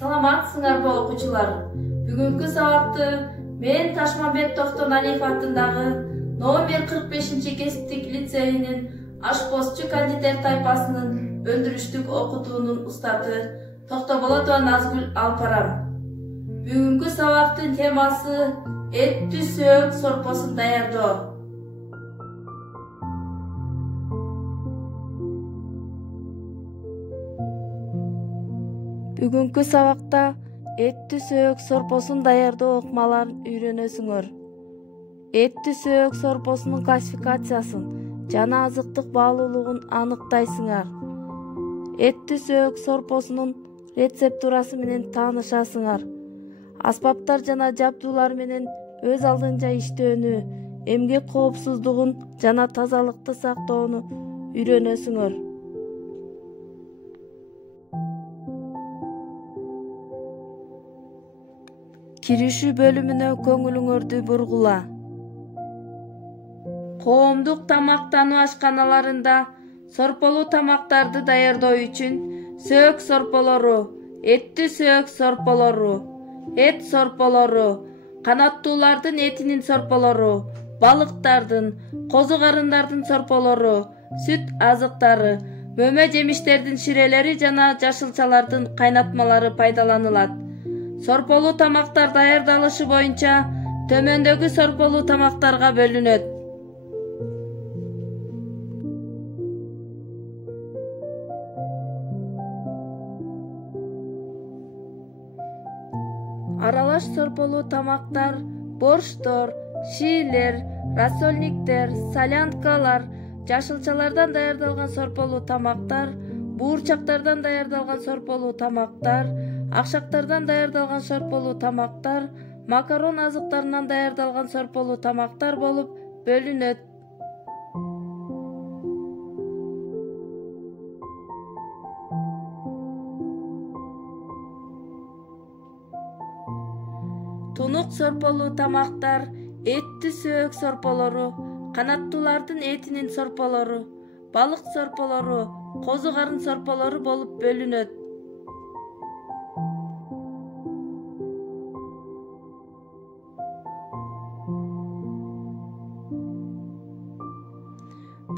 Саламатсыңарбы окуучулар? Бүгүнкү сабакты мен Ташмамбет Токтон Алиев атындагы номер 45 кесиптик лицейинин ашпозчу кандидат тайпасынын өндүрүштүк окутуунун устаты Токтоболотова Назгүл алып барам. Бүгүнкү сабактын темасы эттүү сөөк сорпосун даярдоо. Бүгүнкү сабакта эттүү сөөк сорпосун даярдоо ыкмаларын үйрөнөсүңөр. Эттүү сөөк сорпосунун классификациясын жана азыктык баалуулугун аныктайсыңар. Эттүү сөөк сорпосунун рецептурасы менен таанышасыңар. Аспаптар жана жабдуулар менен өз алдынча иштөөнү, эмгек коопсуздугун жана тазалыкты сактоону үйрөнөсүңөр. Киришүү бөлүмүнө көңүлүңөрдү бургула. Коомдук тамактануу ашканаларында сорполуу тамактарды даярдоо үчүн сөөк сорполору, эттүү сөөк сорполору, эт сорполору, канаттуулардын этинин сорполору, балыктардын, козу карындардын сорполору, сүт азыктары, мөмө жемиштердин ширелери жана жашылчалардын кайнатмалары пайдаланылат. Сорполуу тамактар даярдалышы боюнча төмөндөгү сорполуу тамактарга бөлүнөт. Аралаш сорполуу тамактар борштор, шийлер, рассольниктер, солянкалар, жашылчалардан даярдалган сорполуу тамактар, буурчактардан даярдалган сорполуу тамактар, акшактардан даярдалган сорполуу тамактар, макарон азыктарынан даярдалган сорполуу тамактар болуп бөлүнөт. Тунук сорполуу тамактар эттүү сөөк сорполору, канаттуулардын этинин сорполору, балык сорполору, козу карын сорполору болуп бөлүнөт.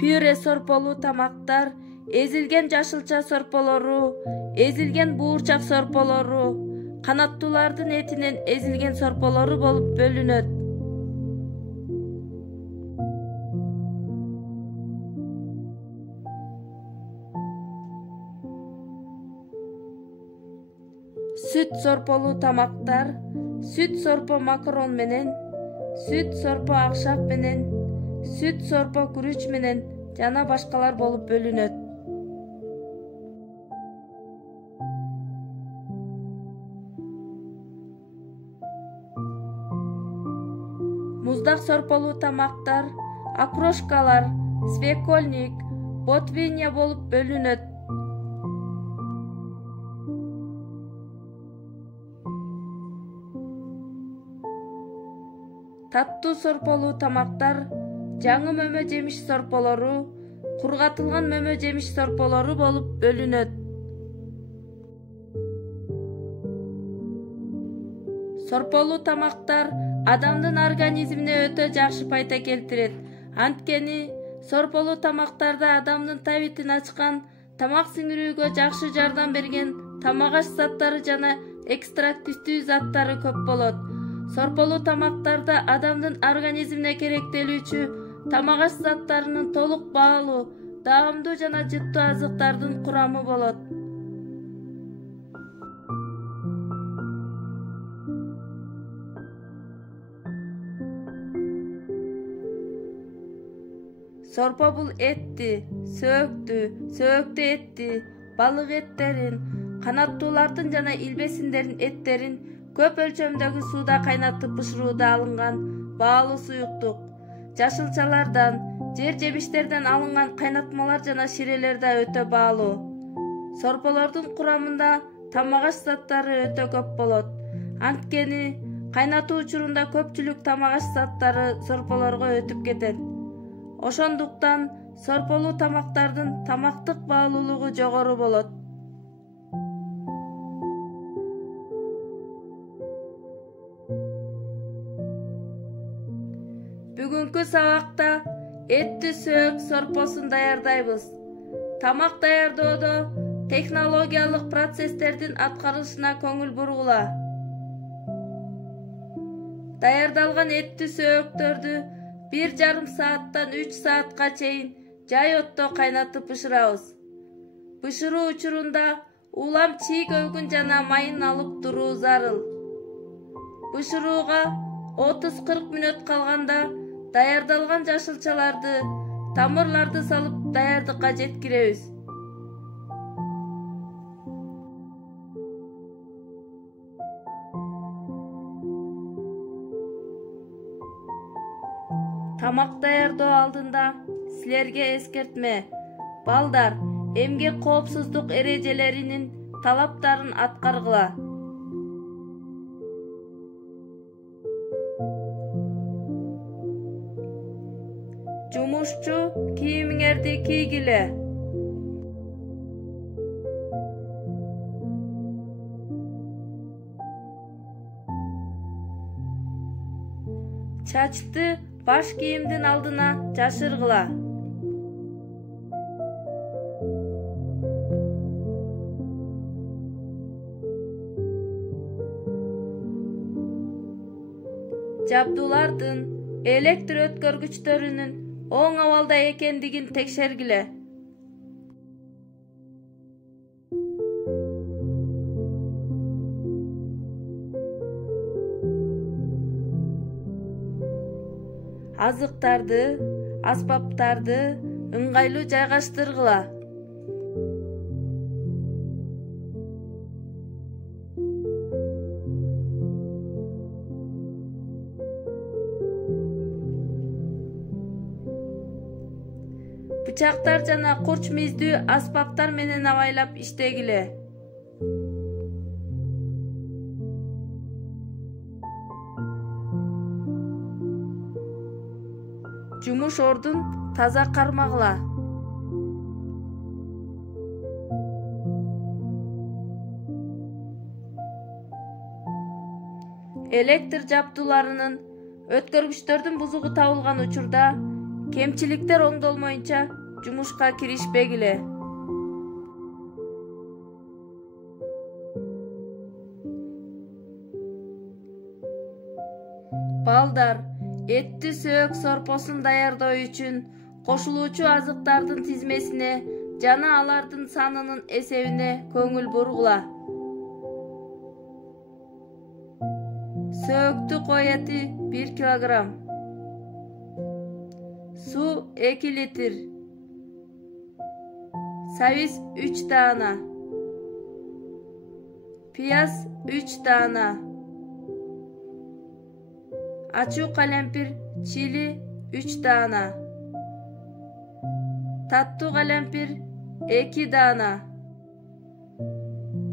Пюре сорполуу тамактар эзилген жашылча сорполору, эзилген буурчак сорполору, канаттуулардын этинен эзилген сорполору болуп бөлүнөт. Сүт сорполуу тамактар сүт сорпо макарон менен, сүт сорпо акшак менен, сүт сорпо күрүч менен жана башкалар болуп бөлүнөт. Муздак сорполуу тамактар окрошкалар, свекольник, ботвинья болуп бөлүнөт. Таттуу сорполуу тамактар жаңы мөмө жемиш сорполору, кургатылган мөмө жемиш сорполору болуп бөлүнөт. Сорполуу тамактар адамдын организмине өтө жакшы пайда келтирет. Анткени сорполуу тамактарда адамдын табитин ачкан, тамак сиңирүүгө жакшы жардам берген тамак аш заттары жана экстрактивдүү заттары көп болот. Сорполуу тамактарда адамдын организмине керектелүүчү тамак аш заттарынын толук баалуу, даамдуу жана жыттуу азыктардын курамы болот. Сорпо бул этти, сөөктүү этти, балык эттерин, канаттуулардын жана илбесиндердин эттерин көп өлчөмдөгү сууда кайнатып бышырууда алынган баалуу суюктук. Жашылчалардан, жер жемиштерден алынган кайнатмалар жана ширелер да өтө баалуу. Сорполордун курамында тамак аш заттары өтө көп болот. Анткени кайнатуу учурунда көпчүлүк тамак аш заттары сорполорго өтүп кетет. Ошондуктан сорполуу тамактардын тамактык баалуулугу жогору болот. Бүгүнкү сабакта этти сөөк сорпосун даярдайбыз. Тамак даярдоодо технологиялык процесстердин аткарылышына көңүл бургула. Даярдалган этти сөөктөрдү 1,5 сааттан 3 саатка чейин жай отто кайнатып бышырабыз. Бышыруу учурунда улам чий көйгүн жана майын алып туруу зарыл. Бышырууга 30-40 мүнөт калганда даярдалган жашылчаларды, тамырларды салып даярдыкка жеткиребиз. Тамак даярдоо алдында силерге эскертме. Балдар, эмгек коопсуздук эрежелеринин талаптарын аткаргыла. Жумушчу кийимиңерди кийгиле. Чачты баш кийимдин алдына жашыргыла. Жабдуулардын, электр өткөргүчтөрүнүн оң абалда экендигин текшергиле. Азыктарды, аспаптарды ыңгайлуу жайгаштыргыла. Бычактар жана курч миздүү аспаптар менен абайлап иштегиле. Жумуш ордун таза кармагыла. Электр жабдууларынын, өткөргүчтөрдүн бузугу табылган учурда кемчиликтер оңдолмоюнча жумушка киришпегиле. Балдар, этти сөөк сорпосун даярдоо үчүн кошулуучу азыктардын тизмесине жана алардын санынын эсебине көңүл бургула. Сөөктүк эти 1 килограмм. Су 2 литр. Сабиз 3 даана. Пияз 3 даана. Ачуу калемпир чили 3 даана. Таттуу калемпир 2 даана.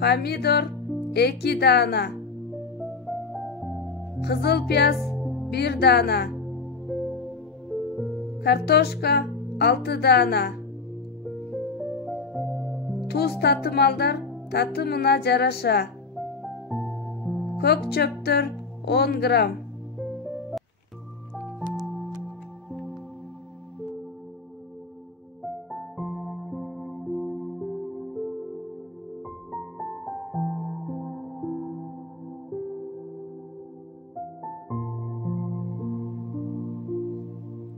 Помидор 2 даана. Кызыл пияз 1 даана. Картошка 6 даана. Туз татымалдар татымына жараша. Көк чөптөр 10 грамм.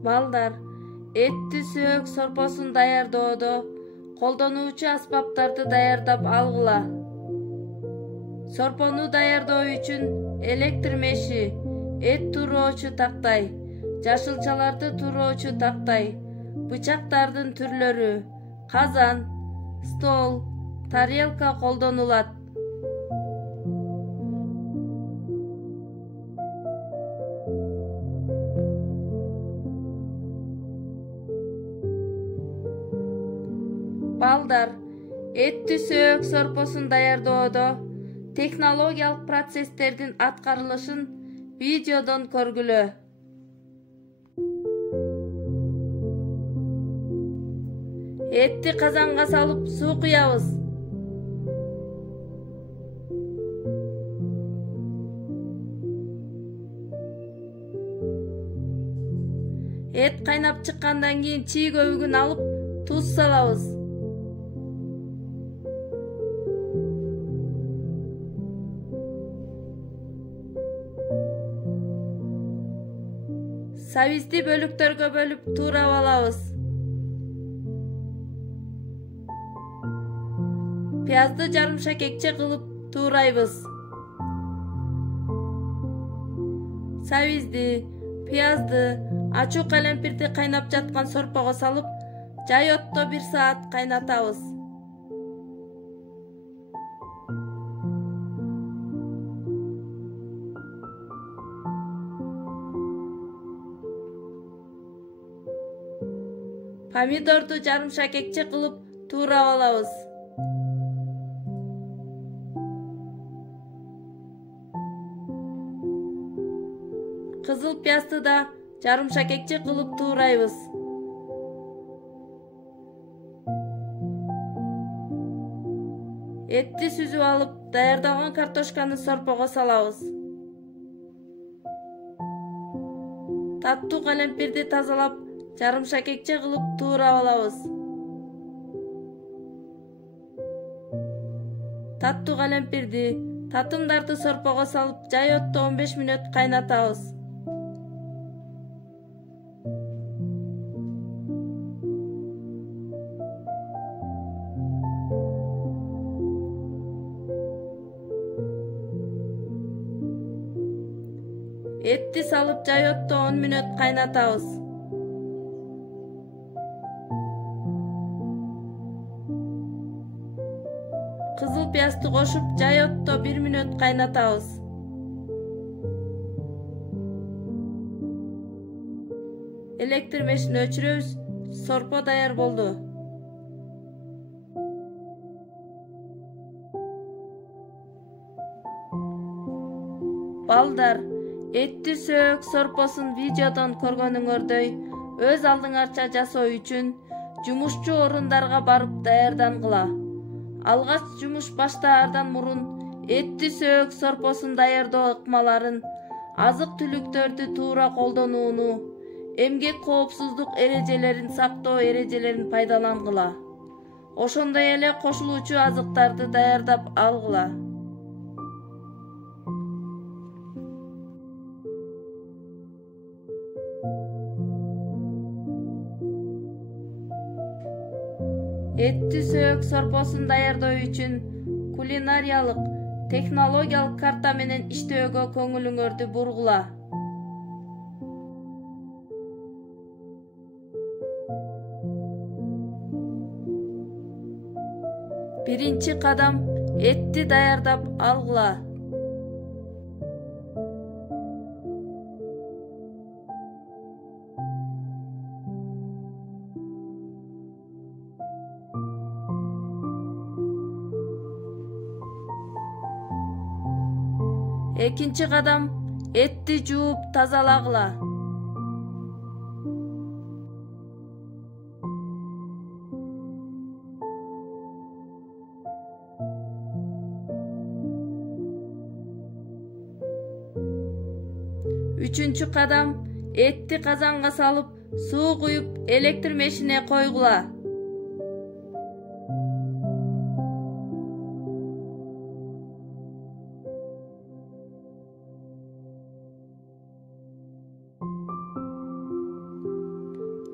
Балдар, этти сөөк сорпосун даярдоодо колдонуучу аспаптарды даярдап алгыла. Сорпону даярдоо үчүн электр меши, эт туроочу тактай, жашылчаларды туроочу тактай, бычактардын түрлөрү, казан, стол, тарелка колдонулат. Балдар, этти сөөк сорпосун даярдоодо технологиялык процесстердин аткарылышын видеодон көргүлө. Этти казанга салып суу куябыз. Эт кайнап чыккандан кийин чий көбүгүн алып туз салабыз. Сабизди бөлүктөргө бөлүп туурап алабыз. Пиязды жарымшакекче кылып туурайбыз. Сабизди, пиязды, ачуу калемпирди кайнап жаткан сорпого салып, жай отто 1 саат кайнатабыз. Помидорду жарымшакекче кылып туурап алабыз. Кызыл пиязды да жарымшакекче кылып туурайбыз. Этти сүзүп алып, даярдалган картошканы сорпого салабыз. Таттуу калемпирди тазалап, жарымшакекче кылып туурап алабыз. Таттуу калемпирди, татымдарды сорпого салып, жай отто 15 мүнөт кайнатабыз. Этти салып, жай отто 10 мүнөт кайнатабыз. Кызыл пиязды кошуп, жай отто 1 мүнөт кайнатабыз. Электр мешин өчүрөбүз. Сорпо даяр болду. Балдар, этти сөк сорпосун видеодон көргөнүңөрдөй өз алдыңарча жасоо үчүн жумушчу орундарга барып даярдангыла. Алгач жумуш баштаардан мурун этти сөк сорпосун даярдоо ыкмаларын, азык-түлүктөрдү туура колдонууну, эмгек коопсуздук эрежелерин сактоо эрежелерин пайдалангыла. Ошондой эле кошулуучу азыктарды даярдап алгыла. Этти сөк сорпосун даярдоо үчүн кулинариялык, технологиялык карта менен иштөөгө көңүлүңөрдү бургула. Биринчи кадам этти даярдап алгыла. Экинчи кадам этти жууп тазалагыла. Үчүнчү кадам этти казанга салып, суу куюп, электр мешине койгула.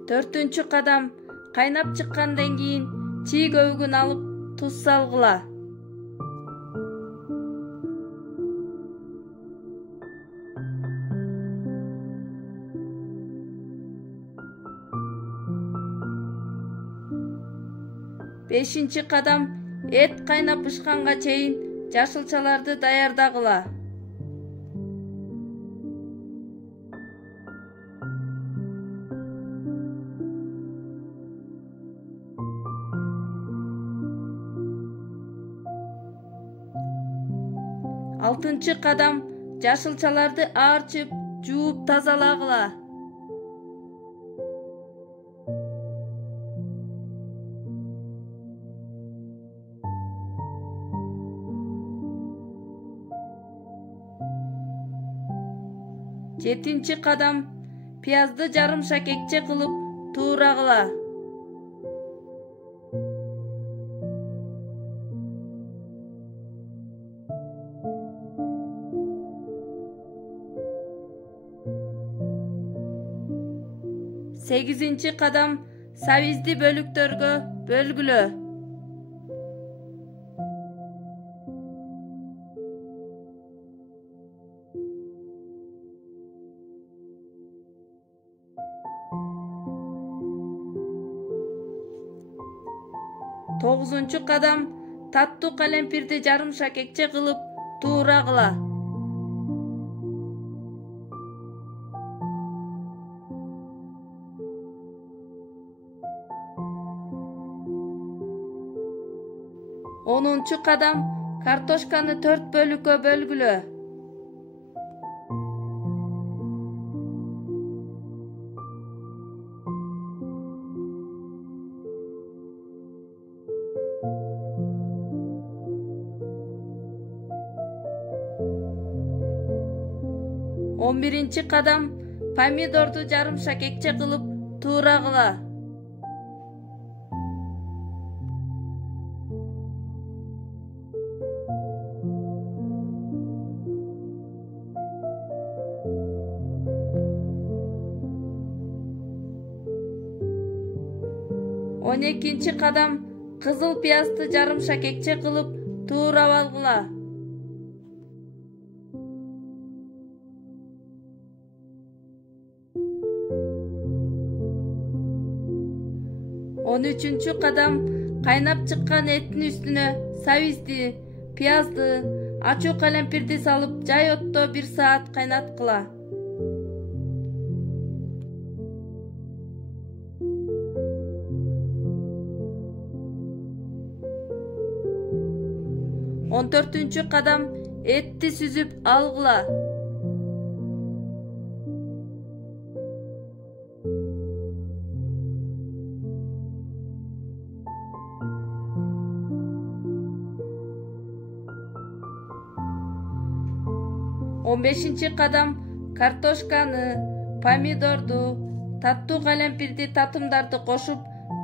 Төртүнчү кадам кайнап чыккандан кийин чий көбүгүн алып туз салгыла. Бешинчи кадам эт кайнап бышканга чейин жашылчаларды даярдагыла. Алтынчы кадам жашылчаларды арчып, жууп тазалагыла. Жетинчи кадам Piyazды жарым шакекче кылып туурагыла. Сегизинчи кадам сабизди бөлүктөргө бөлгүлө. Тогузунчу кадам таттуу калемпирди жарым шакекче кылып туурагыла. Онунчу кадам картошканы 4 бөлүккө бөлгүлө. Он биринчи кадам помидорду жарым шакекче кылып туурагыла. Он экинчи кадам кызыл пиязды жарым шакекче кылып туурап алгыла. Он үчүнчү кадам кайнап чыккан эттин үстүнө сабизди, пиязды, ачуу калемпирди салып жай отто 1 саат кайнаткыла. Он төртүнчү кадам этти сүзүп алгыла. Он бешинчи кадам картошканы, помидорду, таттуу калемпирди, татымдарды кошуп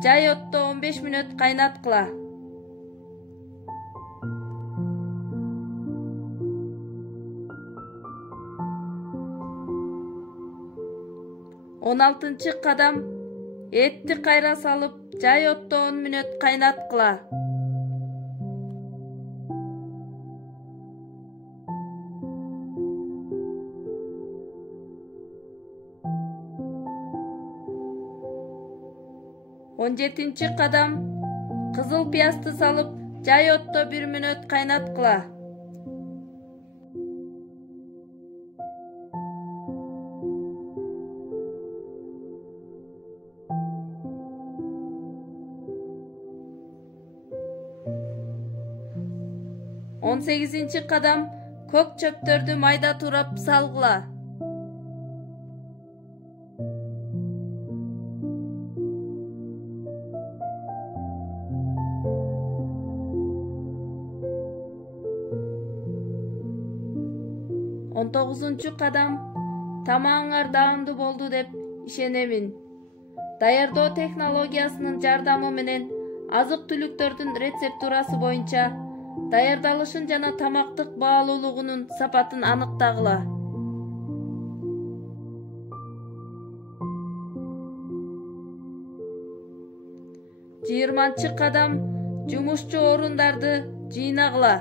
жай отто 15 мүнөт кайнаткыла. Он алтынчы кадам этти кайра салып жай отто 10 мүнөт кайнаткыла. Он жетинчи кадам кызыл пиязды салып жай отто 1 мүнөт кайнаткыла. Он сегизинчи кадам көк чөптөрдү майда турап салгыла. Он тогузунчу кадам тамагыңар даамдуу болду деп ишенемин. Даярдоо технологиясынын жардамы менен азык-түлүктөрдүн рецептурасы боюнча даярдалышын жана тамактык баалуулугунун сапатын аныктагыла. 20 кадам жумушчу орундарды жыйнагыла.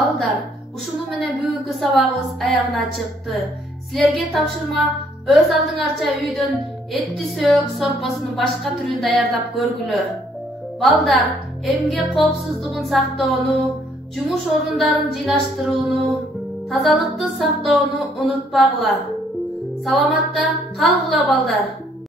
Балдар, ушуну менен бүгүнкү сабагыбыз аягына чыкты. Силерге тапшырма өз алдыңарча үйдөн этти сөök сорпосунун башка түрүн даярдап көргүлө. Балдар, эмгек коопсуздугун сактоону, жумуш орундарын жыйнаштырууну, тазалыкты сактоону унутпагыла. Саламатта калгыла балдар.